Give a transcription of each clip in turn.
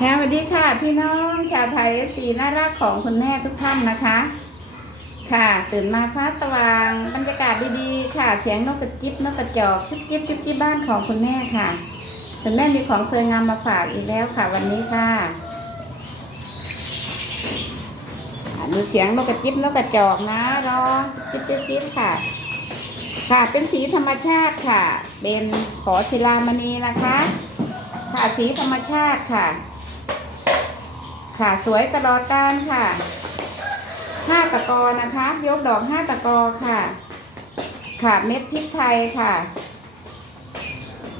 ค่ะสวัสดีค่ะ พี่น้องชาวไทยเอฟซีน่ารักของคุณแม่ทุกท่านนะคะ ค่ะ ตื่นมาฟ้าสว่างบรรยากาศดีๆ ค่ะ เสียงนกกระจิบนกกระจอกจิ๊บจิ๊บจิ๊บจิ๊บบ้านของคุณแม่ค่ะคุณแม่มีของสวยงามมาฝากอีกแล้วค่ะ วันนี้ค่ะดูเสียงนกกระจิบนกกระจอกนะรอจิ๊บจิ๊บจิ๊บค่ะ ค่ะเป็นสีธรรมชาติค่ะ เป็นขอศิลามณีนะคะ ค่ะสีธรรมชาติค่ะ ค่ะสวยตลอดการค่ะห้าตะกอนะคะ ยกดอกห้าตะกอค่ะ ค่ะเม็ดพริกไทยค่ะ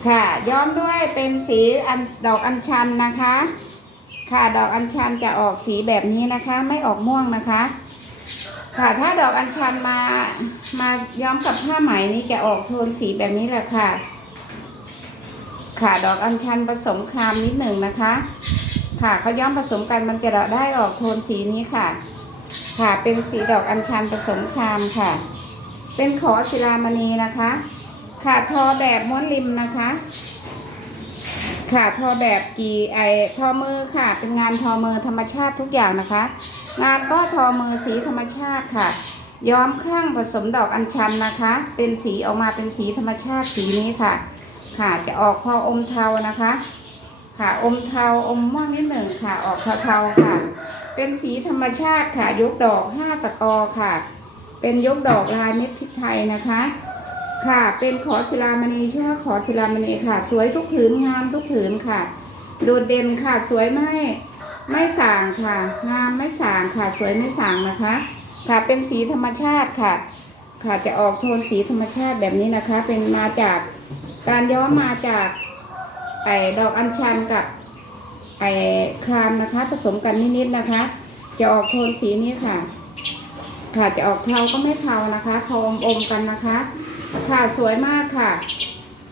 ค่ะย้อมด้วยเป็นสีอันดอกอัญชันนะคะ ค่ะดอกอัญชันจะออกสีแบบนี้นะคะ ไม่ออกม่วงนะคะ ค่ะถ้าดอกอัญชันมามาย้อมกับผ้าไหมนี่จะออกโทนสีแบบนี้แหละค่ะ ค่ะดอกอัญชันผสมครามนิดหนึ่งนะคะ ค่ะเขาย้อมผสมกันมันจะได้ออกโทนสีนี้ค่ะ ค่ะเป็นสีดอกอัญชันผสมครามค่ะ เป็นขอศิลามณีนะคะ ค่ะทอแบบม้วนริมนะคะ ค่ะทอแบบกี่ไอทอมือค่ะ เป็นงานทอมือธรรมชาติทุกอย่างนะคะ งานก็ทอมือสีธรรมชาติค่ะ ย้อมครั่งผสมดอกอัญชันนะคะ เป็นสีออกมาเป็นสีธรรมชาติสีนี้ค่ะ ค่ะจะออกพออมเทานะคะ ค่ะ อมเทาอมม่วงนิดหนึ่งค่ะ ออกเทาๆค่ะ เป็นสีธรรมชาติค่ะ ยกดอกห้าตะกอค่ะ เป็นยกดอกลายเม็ดพริกไทยนะคะ ค่ะ เป็นขอศิลามณีชื่อว่าขอศิลามณีค่ะ สวยทุกผืนงามทุกผืนค่ะ โดดเด่นค่ะ สวยไม่ไม่สางค่ะ งามไม่สางค่ะ สวยไม่สางนะคะ ค่ะ เป็นสีธรรมชาติค่ะ ค่ะ จะออกโทนสีธรรมชาติแบบนี้นะคะ เป็นมาจากการย้อมมาจาก ไอดอกอัญชันกับไอครามนะคะ ผสมกันนิดๆนะคะ จะออกโทนสีนี้ค่ะ ค่ะจะออกเทาก็ไม่เทานะคะทองอมกันนะคะ ค่ะสวยมากค่ะ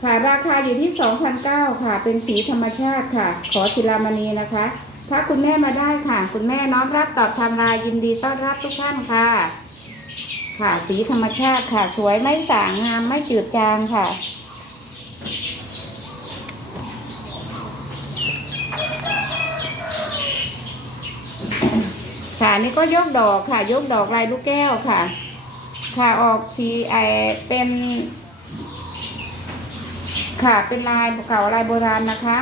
ค่ะราคาอยู่ที่ 2,009ค่ะ เป็นสีธรรมชาติค่ะ ขอศิลามณีนะคะ ถ้าคุณแม่มาได้ค่ะ คุณแม่น้อมรับตอบทางไลน์ยินดีต้อนรับทุกท่านค่ะ ค่ะ สีธรรมชาติค่ะ สวยไม่สางงามไม่จืดจางค่ะ ค่ะนี่ก็ยกดอกค่ะ ยกดอกลายลูกแก้วค่ะ ค่ะออกสีไอเป็น ค่ะเป็นลายเก่าลายโบราณนะคะ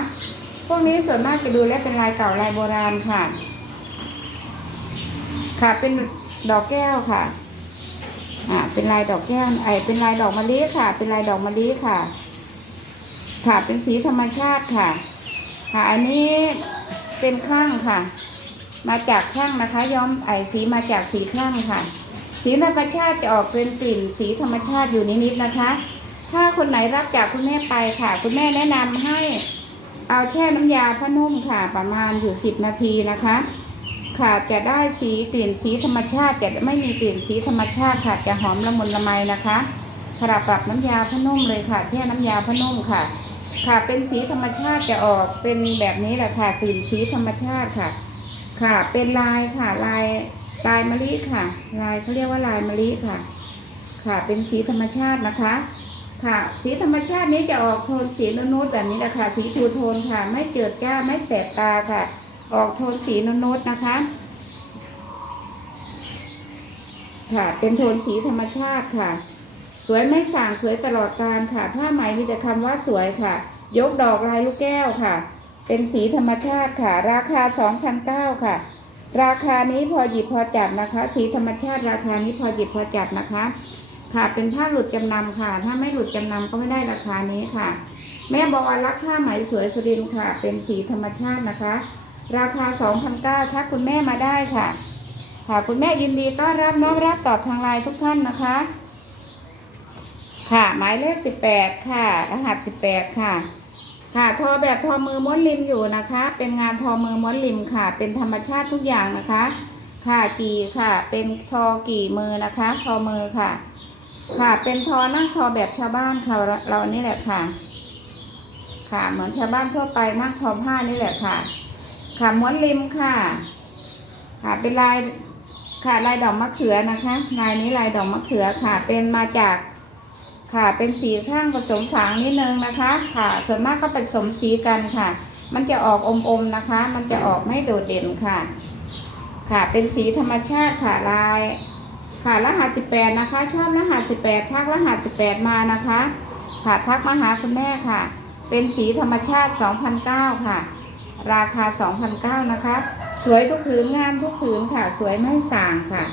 พวกนี้ส่วนมากจะดูแล้วเป็นลายเก่าลายโบราณค่ะ ค่ะเป็นดอกแก้วค่ะอ่าเป็นลายดอกแก้วไอเป็นลายดอกมะลิค่ะ เป็นลายดอกมะลิค่ะ ค่ะเป็นสีธรรมชาติค่ะ ค่ะ อันนี้เป็นข้างค่ะ มาจากข้างนะคะ ย้อมไอสีมาจากสีข้างค่ะ สีธรรมชาติจะออกเป็นกลิ่นสีธรรมชาติอยู่นิดๆนะคะ ถ้าคนไหนรับจากคุณแม่ไปค่ะ คุณแม่แนะนำให้เอาแช่น้ำยาผ้านุ่มค่ะ ประมาณอยู่สิบนาทีนะคะ ค่ะจะได้สีกลิ่นสีธรรมชาติจะไม่มีกลิ่นสีธรรมชาติค่ะจะหอมละมุนละไมนะคะค่ะปรับน้ำยาผ้านุ่มเลยค่ะแช่น้ำยาผ้านุ่มค่ะ ค่ะเป็นสีธรรมชาติจะออกเป็นแบบนี้แหละค่ะกลิ่นสีธรรมชาติค่ะ ค่ะ เป็นลายค่ะ ลายลายมะลิค่ะ ลายเขาเรียกว่าลายมะลิค่ะ ค่ะเป็นสีธรรมชาตินะคะ ค่ะ สีธรรมชาตินี้จะออกโทนสีนุ่นๆแบบนี้แหละค่ะ สีทูโทนค่ะ ไม่เจิดจ้าไม่แสบตาค่ะ ออกโทนสีนุ่นๆนะคะ ค่ะ เป็นโทนสีธรรมชาติค่ะ สวยไม่ส่างสวยตลอดการค่ะผ้าไหมมีแต่คำว่าสวยค่ะ ยกดอกลายลูกแก้วค่ะ เป็นสีธรรมชาติค่ะ ราคา2,009ค่ะ ราคานี้พอหยิบพอจับนะคะ สีธรรมชาติราคานี้พอหยิบพอจับนะคะ ค่ะเป็นผ้าหลุดจำนำค่ะ ถ้าไม่หลุดจำนำก็ไม่ได้ราคานี้ค่ะ แม่บอกว่ารักผ้าไหมสวยสุรินค่ะ เป็นสีธรรมชาตินะคะ ราคา2,009ถ้าคุณแม่มาได้ค่ะค่ะคุณแม่ยินดีต้อนรับน้องรับตอบทางไลน์ทุกท่านนะคะ ค่ะหมายเลข18ค่ะ รหัส18ค่ะ ค่ะทอแบบทอมือม้วนริมอยู่นะคะ เป็นงานทอมือม้วนริมค่ะ เป็นธรรมชาติทุกอย่างนะคะค่ะกี่ค่ะ เป็นทอกี่มือนะคะ ทอมือค่ะ ค่ะ เป็นทอนั่งทอแบบชาวบ้านค่ะเราเรานี่แหละค่ะ ค่ะ เหมือนชาวบ้านทั่วไปนั่งทอผ้านี่แหละค่ะ ค่ะม้วนริมค่ะ ค่ะ เป็นลายค่ะลายดอกมะเขือนะคะ ลายนี้ลายดอกมะเขือค่ะ เป็นมาจาก ค่ะเป็นสีข้างผสมฝางนิดนึงนะคะ ค่ะส่วนมากก็ผสมสีกันค่ะ มันจะออกอมๆนะคะ มันจะออกไม่โดดเด่นค่ะ ค่ะเป็นสีธรรมชาติค่ะลาย ค่ะรหัสสิบแปดนะคะชอบรหัสสิบแปดทักรหัสสิบแปดมานะคะ ค่ะทักมาหาคุณแม่ค่ะ เป็นสีธรรมชาติ2,009ค่ะ ราคา2,009นะคะ สวยทุกผืนงามทุกผืนค่ะ สวยไม่ส่างค่ะ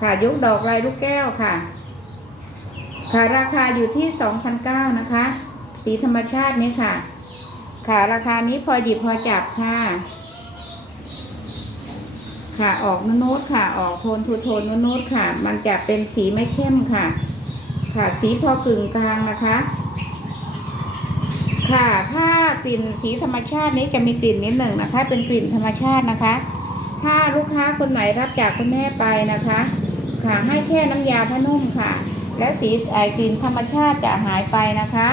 ค่ะยกดอกลายลูกแก้วค่ะ ค่ะราคาอยู่ที่2,009นะคะ สีธรรมชาตินี้ค่ะ ค่ะราคานี้พอหยิบพอจับค่ะ ค่ะออกนูดๆค่ะ ออกโทนทูโทนนูดๆค่ะ มันจะเป็นสีไม่เข้มค่ะ ค่ะสีพอกึ่งกลางนะคะ ค่ะถ้ากลิ่นสีธรรมชาตินี้จะมีกลิ่นนิดหนึ่งนะคะ เป็นกลิ่นธรรมชาตินะคะ ถ้าลูกค้าคนไหนรับจากคุณแม่ไปนะคะ ค่ะให้แค่น้ำยาผ้านุ่มค่ะ และสีไอกลิ่นธรรมชาติจะหายไปนะคะ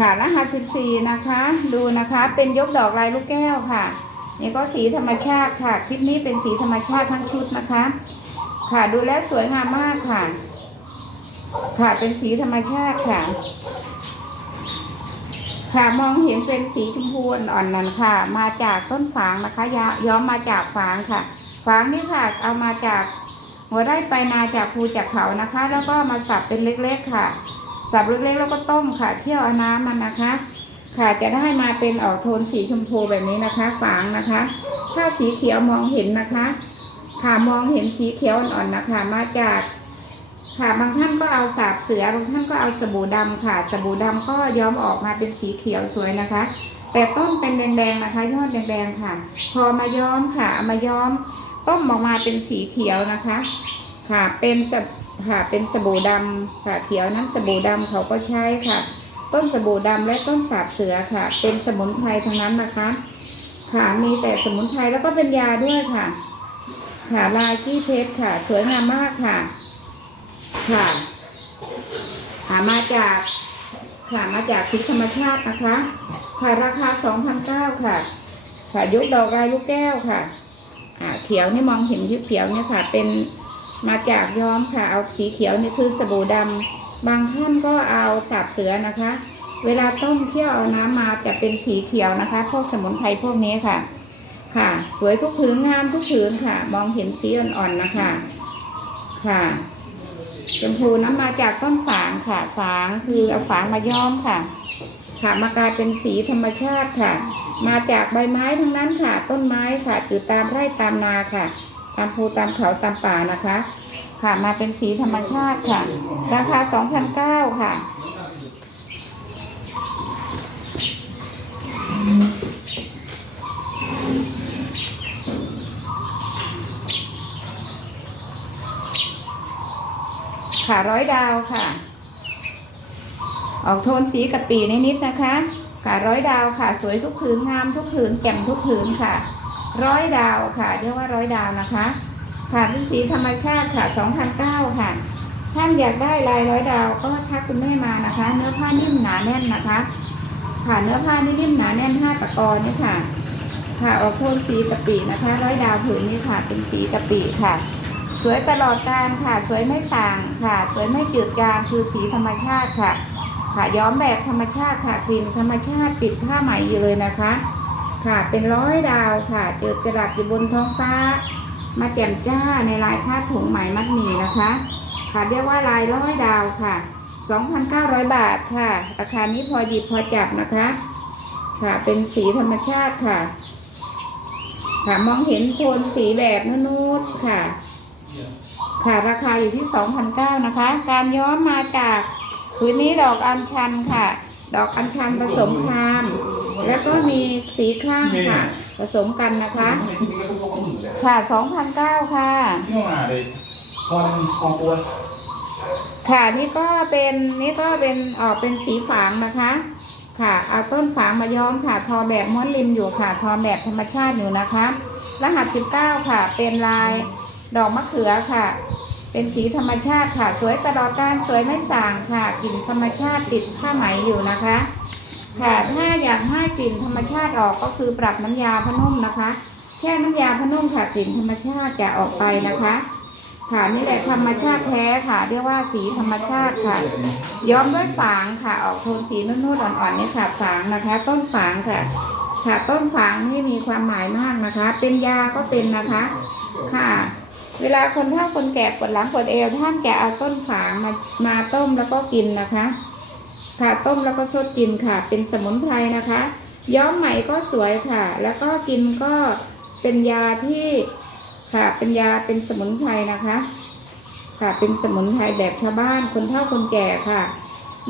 ค่ะรหัส14 นะคะ ดูนะคะ เป็นยกดอกลายลูกแก้วค่ะ นี่ก็สีธรรมชาติค่ะ คลิปนี้เป็นสีธรรมชาติทั้งชุดนะคะ ค่ะดูแล้วสวยงามมากค่ะ ค่ะเป็นสีธรรมชาติค่ะ ค่ะมองเห็นเป็นสีชมพูอ่อนๆนั่นค่ะ มาจากต้นฝางนะคะยย้อมมาจากฝางค่ะ ฝางนี่ค่ะ เอามาจากหัวไร่ไปนาจากภูจากเขานะคะ แล้วก็มาสับเป็นเล็กๆค่ะ สับเล็กๆแล้วก็ต้มค่ะเที่ยวเอาน้ำมันนะคะ ค่ะจะได้มาเป็นออกโทนสีชมพูแบบนี้นะคะฝางนะคะ ถ้าสีเขียวมองเห็นนะคะ ค่ะมองเห็นสีเขียวอ่อนๆนะคะ มาจากค่ะบางท่านก็เอาสาบเสือบางท่านก็เอาสบู่ดำค่ะ สบู่ดำก็ย้อมออกมาเป็นสีเขียวสวยนะคะ แต่ต้นเป็นแดงๆนะคะ ยอดแดงๆค่ะ พอมาย้อมค่ะามาย้อมต้มออกมาเป็นสีเขียวนะคะ ค่ะเป็นค่ะเป็นสบู่ดำค่ะเขียวนั้นสบู่ดำเขาก็ใช้ค่ะ ต้นสบู่ดำและต้นสาบเสือค่ะ เป็นสมุนไพรทั้งนั้นนะคะค่ะมีแต่สมุนไพรแล้วก็เป็นยาด้วยค่ะค่ะลายกี้เพชรค่ะ สวยงามมากค่ะ ค่ะหามาจากค่ะมาจากพิษธรรมชาตินะคะค่ะราคา2,009ค่ะ ค่ะยกดอกลายลูกแก้วค่ะอ่าเขียวนี่มองเห็นยุเขียวเนี่ยค่ะ เป็น มาจากย้อมค่ะ เอาสีเขียวนี่คือสบู่ดำบางท่านก็เอาสาบเสือนะคะ เวลาต้มเคี่ยวเอาน้ำมาจะเป็นสีเขียวนะคะ พวกสมุนไพรพวกนี้ค่ะ ค่ะ สวยทุกผืนงามทุกผืนค่ะ มองเห็นสีอ่อนๆนะคะ ค่ะชมพูนั้นมาจากต้นฝางค่ะ ฝางคือเอาฝางมาย้อมค่ะ ค่ะมากลายเป็นสีธรรมชาติค่ะ มาจากใบไม้ทั้งนั้นค่ะ ต้นไม้ค่ะอยู่ตามไร่ตามนาค่ะ ตามภูตามเขาตามป่านะคะ ค่ะมาเป็นสีธรรมชาติค่ะ ราคา2,009ค่ะค่ะร้อยดาวค่ะ ออกโทนสีกะปีนิดๆนะคะ ค่ะร้อยดาวค่ะ สวยทุกผืนงามทุกผืนแจ่มทุกผืนค่ะ ร้อยดาวค่ะ เรียกว่าร้อยดาวนะคะค่ะเป็นสีธรรมชาติค่ะ2,009ค่ะ ท่านอยากได้ลายร้อยดาวก็ทักคุณแม่มานะคะ เนื้อผ้านิ่มหนาแน่นนะคะ ค่ะเนื้อผ้านี่นิ่มหนาแน่นห้าตะกอนนี่ค่ะ ค่ะออกโทนสีกะปินะคะ ร้อยดาวผืนนี้ค่ะ เป็นสีกะปิค่ะ สวยตลอดการค่ะ สวยไม่ต่างค่ะ สวยไม่จืดจางคือสีธรรมชาติค่ะ ค่ะย้อมแบบธรรมชาติค่ะกลิ่นธรรมชาติติดผ้าไหมอยู่เลยนะคะ ค่ะ เป็นร้อยดาวค่ะ เจิดจรัสอยู่บนท้องฟ้า มาแจ่มจ้าในลายผ้าถุงไหมมัดหมี่นะคะ ค่ะเรียกว่าลายร้อยดาวค่ะ 2,900 บาทค่ะ ราคานี้พอหยิบพอจับนะคะ ค่ะ เป็นสีธรรมชาติค่ะ ค่ะมองเห็นโทนสีแบบนูดๆค่ะ ค่ะราคาอยู่ที่2,009นะคะ การย้อมมาจากผืนนี้ดอกอัญชันค่ะ ดอกอัญชันผสมคราม แล้วก็มีสีข้างค่ะ ผสมกันนะคะ ค่ะ2,009ค่ะที่มาเกองตัวค่ะนี่ก็เป็นนี่ก็เป็นออกเป็นสีฝางนะคะ ค่ะเอาต้นฝางมาย้อมค่ะ ทอแบบม้วนริมอยู่ค่ะ ทอแบบธรรมชาติอยู่นะคะ รหัส 19 ค่ะ เป็นลายดอกมะเขือค่ะ เป็นสีธรรมชาติค่ะ สวยตลอดการสวยไม่สางค่ะกลิ่นธรรมชาติติดผ้าไหมอยู่นะคะ ค่ะถ้าอยากให้กลิ่นธรรมชาติออกก็คือปรับน้ำยาพนุ่มนะคะแค่น้ำยาพนุ่มค่ะกลิ่นธรรมชาติจะออกไปนะคะค่ะนี่แหละธรรมชาติแท้ค่ะ เรียกว่าสีธรรมชาติค่ะ ย้อมด้วยฝางค่ะ ออกโทนสีนุ่นๆอ่อนๆนี่ค่ะฝางนะคะ ต้นฝางค่ะ ค่ะต้นฝางนี่มีความหมายมากนะคะ เป็นยาก็เป็นนะคะ ค่ะ เวลาคนเฒ่าคนแก่ปวดหลังปวดเอวท่านจะเอาต้นฝางมามาต้มแล้วก็กินนะคะ ค่ะต้มแล้วก็สดกินค่ะ เป็นสมุนไพรนะคะ ย้อมไหมก็สวยค่ะ แล้วก็กินก็เป็นยาที่ค่ะเป็นยาเป็นสมุนไพรนะคะ ค่ะเป็นสมุนไพรแบบชาวบ้านคนเฒ่าคนแก่ค่ะ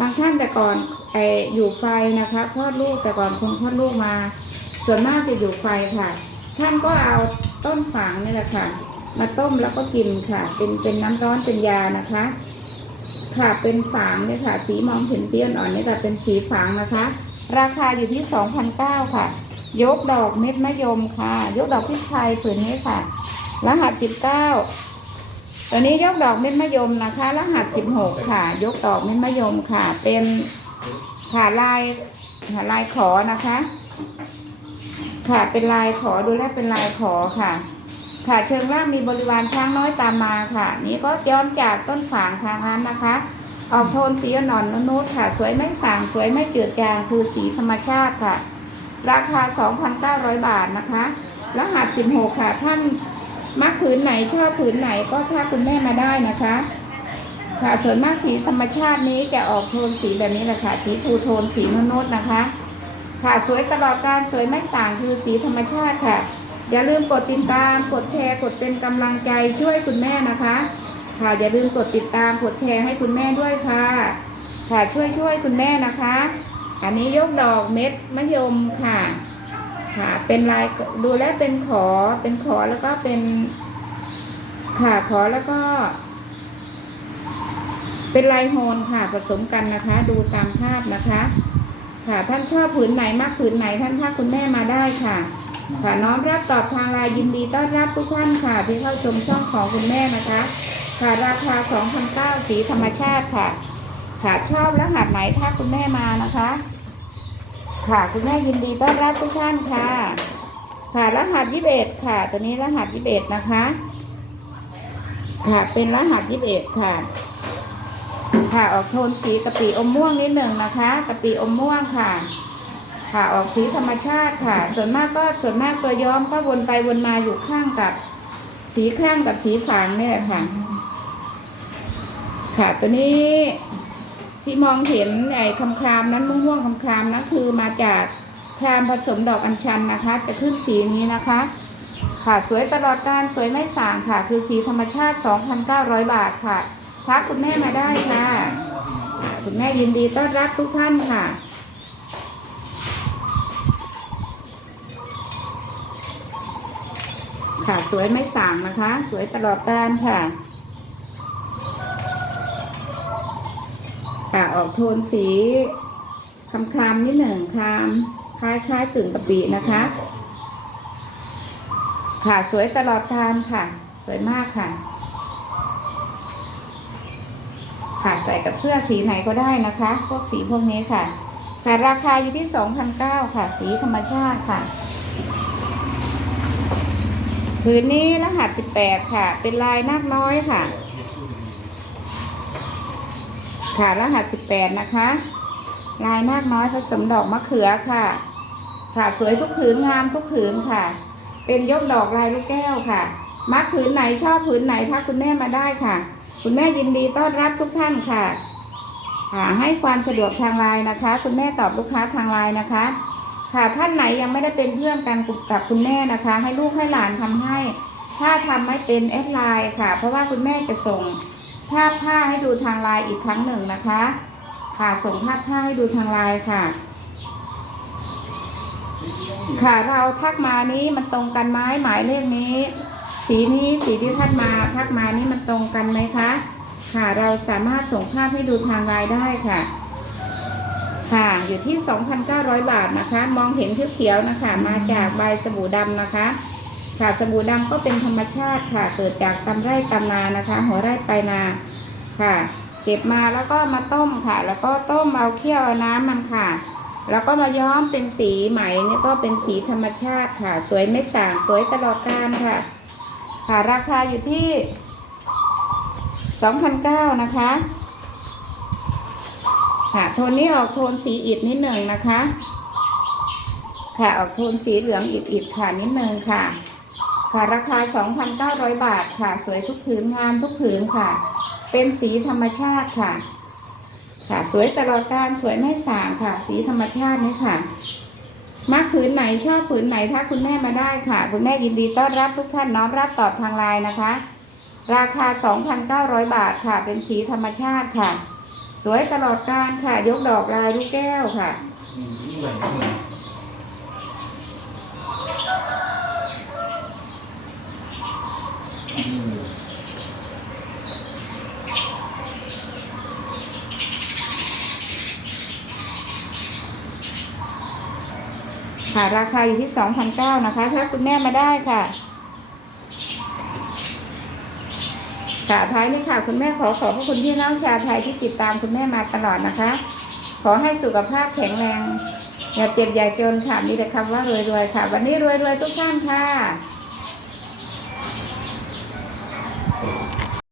บางท่านแต่ก่อนไออยู่ไฟนะคะคลอดลูกแต่ก่อนคนคลอดลูกมา ส่วนมากจะอยู่ไฟค่ะ ท่านก็เอาต้นฝางนี่แหละค่ะ มาต้มแล้วก็กินค่ะ เป็นเป็นน้ำร้อนเป็นยานะคะ ค่ะเป็นฝางเนี่ยค่ะ สีมองเห็นสีอ่อนๆเนี่ยค่ะเป็นสีฝางนะคะ ราคาอยู่ที่2,009ค่ะ ยกดอกเม็ดมะยมค่ะ ยกดอกพริกไทยผืนนี้ค่ะ รหัส19ตัวนี้ยกดอกเม็ดมะยมนะคะ รหัส16ค่ะ ยกดอกเม็ดมะยมค่ะ เป็นขาลายขาลายขอนะคะ ค่ะเป็นลายขอดูแลเป็นลายขอค่ะ ค่ะเชิงล่างมีบริวารช้างน้อยตามมาค่ะ นี่ก็ย้อมจากต้นฝางทางนั้นนะคะ ออกโทนสีอ่อนนุ่นค่ะ สวยไม่สางสวยไม่เจืดจางคือสีธรรมชาติค่ะ ราคา 2,900 บาทนะคะรหัส16 ค่ะ ท่านมักผืนไหนชอบผืนไหนก็ถ้าคุณแม่มาได้นะคะ ค่ะส่วนมากสีธรรมชาตินี้จะออกโทนสีแบบนี้แหละค่ะ สีทูโทนสีนุ่นๆนะคะ ค่ะสวยตลอดการสวยไม่สางคือสีธรรมชาติค่ะ อย่าลืมกดติดตาม กดแชร์ กดเป็นกำลังใจช่วยคุณแม่นะคะ ค่ะอย่าลืมกดติดตาม กดแชร์ให้คุณแม่ด้วยค่ะ ค่ะช่วยช่วยคุณแม่นะคะ อันนี้ยกดอกเม็ดมะยมค่ะ ค่ะ เป็นลายดูแลเป็นขอ เป็นขอแล้วก็เป็น ค่ะขอแล้วก็ เป็นลายโฮนค่ะผสมกันนะคะ ดูตามภาพนะคะ ค่ะท่านชอบผืนไหนมากผืนไหนท่านถ้าคุณแม่มาได้ค่ะ ค่ะน้อมรับตอบทางไลน์ยินดีต้อนรับทุกท่านค่ะ ที่เข้าชมช่องของคุณแม่นะคะ ค่ะราคา2,009สีธรรมชาติค่ะ ค่ะชอบรหัสไหนถ้าคุณแม่มานะคะ ค่ะคุณแม่ยินดีต้อนรับทุกท่านค่ะ ค่ะรหัส21ค่ะ ตัวนี้รหัส21นะคะ ค่ะเป็นรหัส21ค่ะ ค่ะออกโทนสีกะปิอมม่วงนิดหนึ่งนะคะกะปิอมม่วงค่ะ ค่ะออกสีธรรมชาติค่ะ ส่วนมากก็ส่วนมากตัวย้อมก็วนไปวนมาอยู่ข้างกับ สีข้างกับสีฝางนี่แหละค่ะ ค่ะตัวนี้ที่มองเห็นไอ้คำครามนั้นม่วงคำครามนั้นคือมาจากครามผสมดอกอัญชันนะคะ จะขึ้นสีนี้นะคะ ค่ะสวยตลอดการสวยไม่สางค่ะ คือสีธรรมชาติ 2,900 บาทค่ะทักคุณแม่มาได้ค่ะ คุณแม่ยินดีต้อนรับทุกท่านค่ะ ค่ะสวยไม่สางนะคะ สวยตลอดการค่ะ ค่ะออกโทนสีคำคลามนิดหนึ่งคลามคล้ายคล้ายๆกึ่งกะปินะคะ ค่ะสวยตลอดการค่ะ สวยมากค่ะ ค่ะใส่กับเสื้อสีไหนก็ได้นะคะ พวกสีพวกนี้ค่ะ ค่ะราคาอยู่ที่2,009ค่ะ สีธรรมชาติค่ะ ผืนนี้รหัส 18 ค่ะ เป็นลายนาคน้อยค่ะ ค่ะรหัส 18 นะคะ ลายนาคน้อยผสมดอกมะเขือค่ะ ค่ะสวยทุกผืนงามทุกผืนค่ะ เป็นยกดอกลายลูกแก้วค่ะ มักผืนไหนชอบผืนไหนถ้าคุณแม่มาได้ค่ะ คุณแม่ยินดีต้อนรับทุกท่านค่ะ ค่ะให้ความสะดวกทางไลน์นะคะ คุณแม่ตอบลูกค้าทางไลน์นะคะ ค่ะ ท่านไหนยังไม่ได้เป็นเพื่อนกันกับคุณแม่นะคะ ให้ลูกให้หลานทำให้ ถ้าทำไม่เป็นแอดไลน์ค่ะ เพราะว่าคุณแม่จะส่งภาพผ้าให้ดูทางไลน์อีกครั้งหนึ่งนะคะ ค่ะส่งภาพผ้าให้ดูทางไลน์ค่ะ ค่ะเราทักมานี้มันตรงกันไหมหมายเลขนี้ สีนี้สีที่ท่านมาทักมานี้มันตรงกันไหมคะ ค่ะเราสามารถส่งภาพให้ดูทางไลน์ได้ค่ะ ค่ะ อยู่ที่ 2,900 บาทนะคะ มองเห็นเขียวๆนะคะ มาจากใบสบู่ดำนะคะ ค่ะสบู่ดำก็เป็นธรรมชาติค่ะ เกิดจากตำไร่ตำนานะคะ หัวไร่ไปลายนาค่ะ เก็บมาแล้วก็มาต้มค่ะ แล้วก็ต้มเอาเคี่ยวเอาน้ำมันค่ะ แล้วก็มาย้อมเป็นสีไหมนี่ก็เป็นสีธรรมชาติค่ะ สวยไม่สางสวยตลอดกาลค่ะ ค่ะราคาอยู่ที่2,009นะคะ ค่ะโทนนี้ออกโทนสีอิฐนิดหนึ่งนะคะ ค่ะออกโทนสีเหลืองอิดอิดค่ะนิดหนึ่งค่ะ ค่ะราคา 2,900 บาทค่ะ สวยทุกผืนงามทุกผืนค่ะ เป็นสีธรรมชาติค่ะ ค่ะสวยตลอดการสวยไม่สางค่ะ สีธรรมชาตินี่ค่ะมักผืนไหนชอบผืนไหนถ้าคุณแม่มาได้ค่ะ คุณแม่ยินดีต้อนรับทุกท่านน้อมรับตอบทางไลน์นะคะ ราคา 2,900 บาทค่ะ เป็นสีธรรมชาติค่ะ สวยตลอดการค่ะ ยกดอกลายลูกแก้วค่ะ ค่ะราคาอยู่ที่2,009นะคะ ถ้าคุณแม่มาได้ค่ะาไท้ายนี้ค่ะ คุณแม่ขอขอบพระคุณพี่น้องชาวไทยที่ติดตามคุณแม่มาตลอดนะคะ ขอให้สุขภาพแข็งแรงอย่าเจ็บอย่าจนค่ะมีแต่คำว่ารวยๆค่ะ วันนี้รวยๆทุกท่านค่ะ